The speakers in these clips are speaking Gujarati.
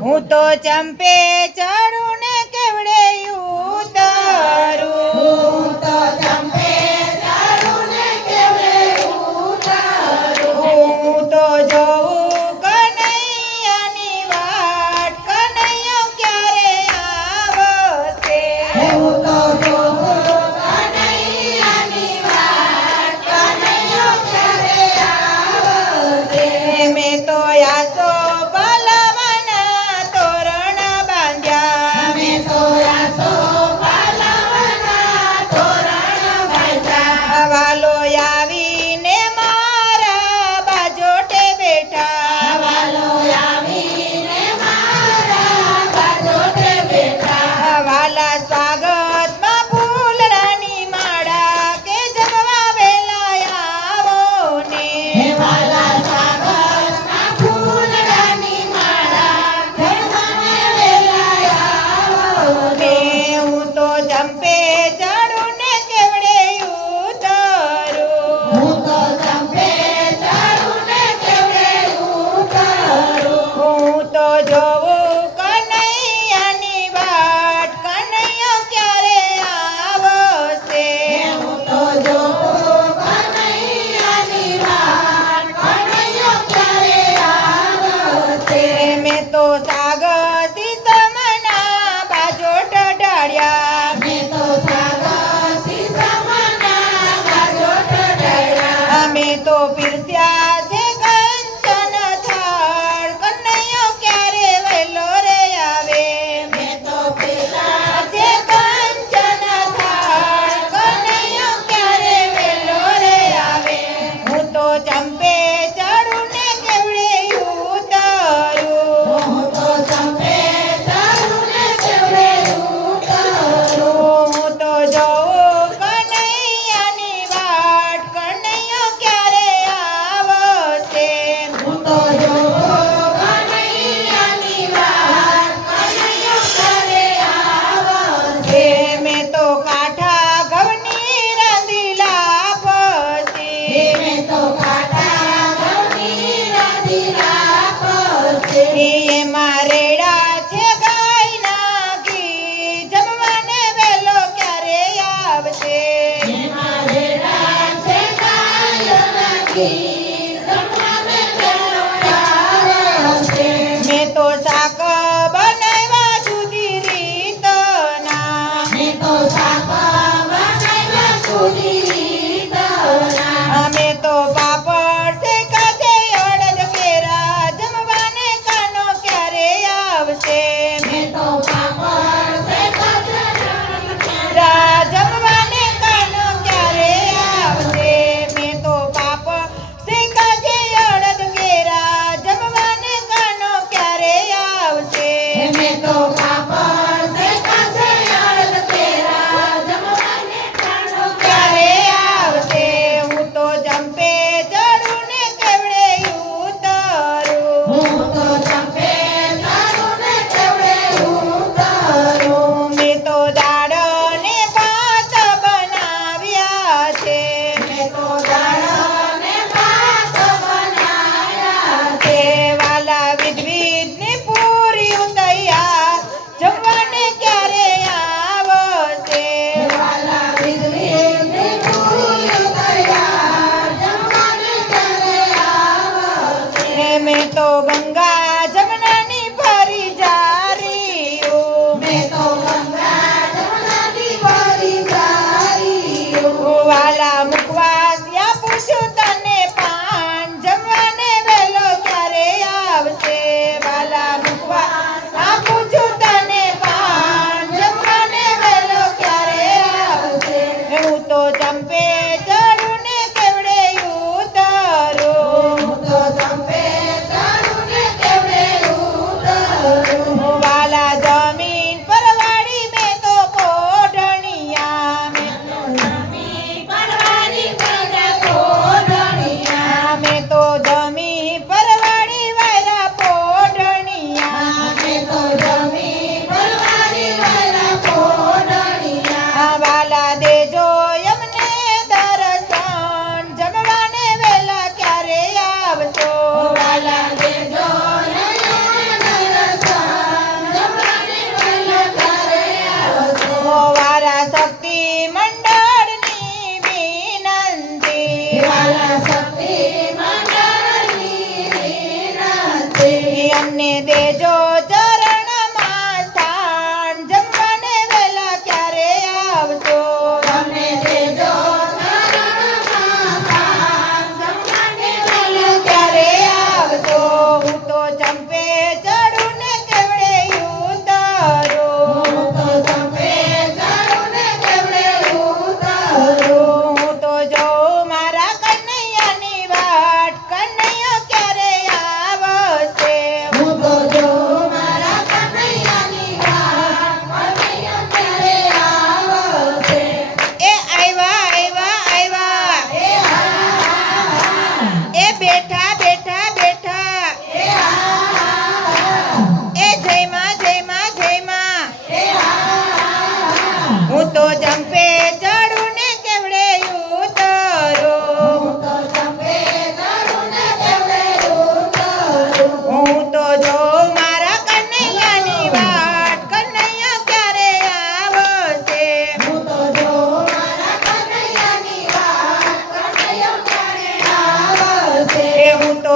હું તો ચંપે ચડું તો પીરસ્યા છે કંચન થાળ કનૈયો ક્યારે વહેલો રે આવે મેં તો પીરસ્યા છે કંચન થાળ કનૈયો ક્યારે વહેલો રે આવે હું તો ચંપે Ai. Cuéntame.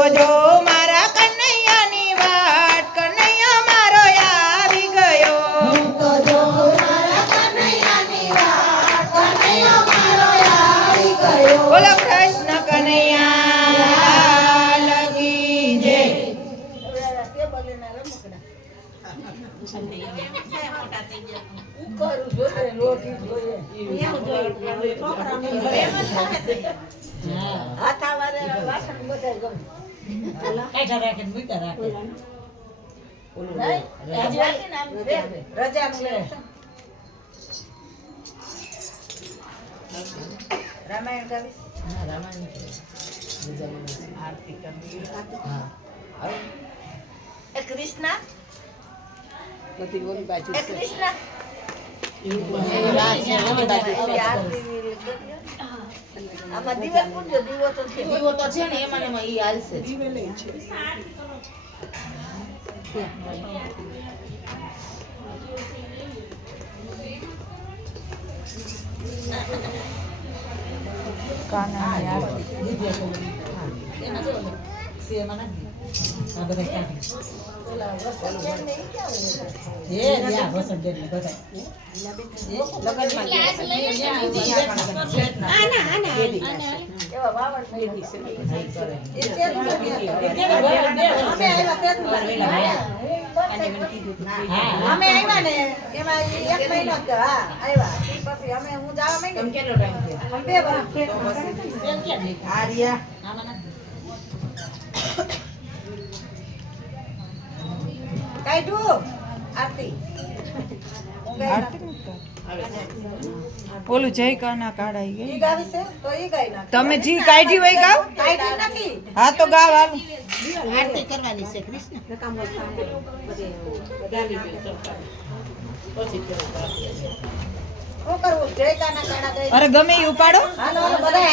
હું જોઉં મારા કનૈયાની વાટ કનૈયા મારો આવી ગયો. હું તો જોઉં મારા કનૈયાની વાટ, કનૈયો મારો આવી ગયો. બોલો કૃષ્ણ કનૈયા લગી જય રામાયણ ગાવીશ એ કૃષ્ણ આમાં દીવા પૂરજો દીવો તો છે. દીવો તો છે ને એમાં ઈ હાલશે છે. એમાં નાખી દે. આ બધા ક્યાં છે? એ લ્યા, વસંતબેન ને બધા. લગનમાં એવા વાવડ થઈ ગઈ છે. એ એ તેનું કેને બરાબર બે વર્ષ અમે આવ્યા તેનું હા. અમે આવ્યા ને એમાં ઈ એક મહિનો જ થયો. હા આવ્યા પછી અમે હું જવા તમે માંડી કેટલો ટાઈમ થયો? અમે બે વર્ષ થયા. બેન ક્યાં ગઈ? આર્યા આરતી. કરતી. ઓલું જય કાના કાઢાઈ ઈ ગઈ ગાવી છે? તો ઈ ગાઈ ના તમે જી કાઢી હોય ગાવ? કાઢી નથી હા તો ગાવ હાલો આરતી કરવાની છે કૃષ્ણ. શું કરવું? જય કાના કાના અરે ગમે ઈ ઉપાડો. હાલો હાલો બધા